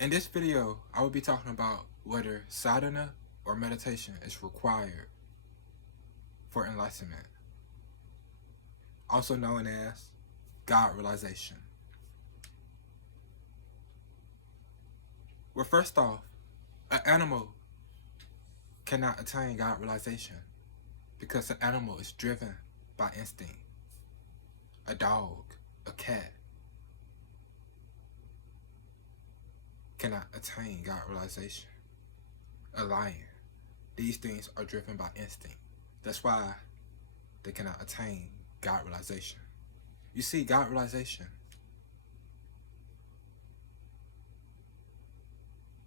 In this video, I will be talking about whether sadhana or meditation is required for enlightenment, also known as God realization. Well, first off, an animal cannot attain God realization because an animal is driven by instinct. A dog, a cat cannot attain God realization. A lion, these things are driven by instinct. That's why they cannot attain God realization. You see, God realization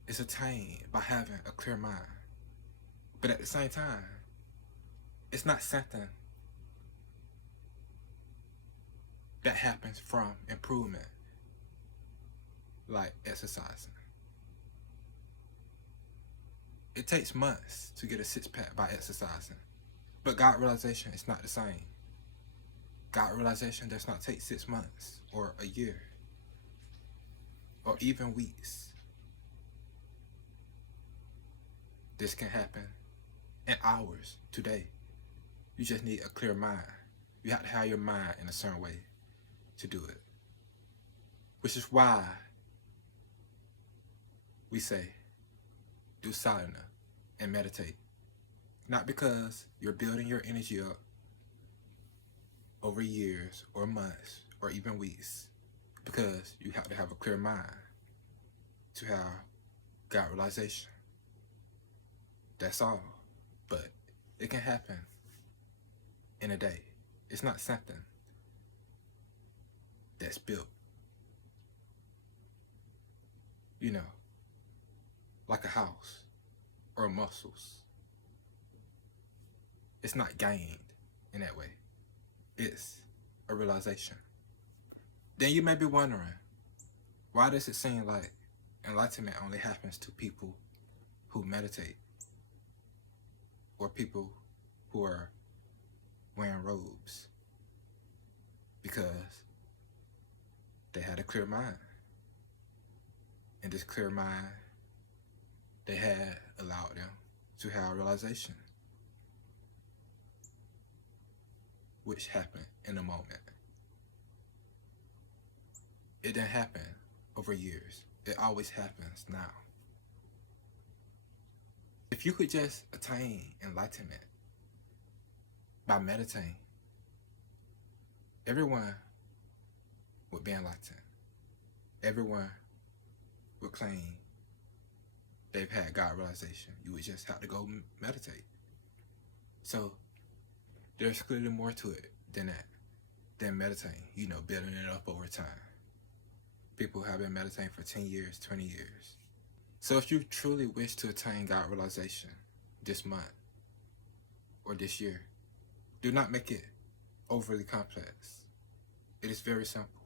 is attained by having a clear mind. But at the same time, it's not something that happens from improvement, like exercising. It takes months to get a six-pack by exercising. But God realization is not the same. God realization does not take 6 months or a year or even weeks. This can happen in hours, today. You just need a clear mind. You have to have your mind in a certain way to do it. Which is why we say, do sadhana and meditate. Not because you're building your energy up over years or months or even weeks, because you have to have a clear mind to have God realization. That's all. But it can happen in a day. It's not something that's built, you know, like a house or muscles. It's not gained in that way. It's a realization. Then you may be wondering, why does it seem like enlightenment only happens to people who meditate or people who are wearing robes? Because they had a clear mind. And this clear mind they had allowed them to have realization, which happened in a moment. It didn't happen over years. It always happens now. If you could just attain enlightenment by meditating, everyone would be enlightened. Everyone would claim they've had God realization. You would just have to go meditate. So there's clearly more to it than that, than meditating, you know, building it up over time. People have been meditating for 10 years, 20 years. So if you truly wish to attain God realization this month or this year, do not make it overly complex. It is very simple.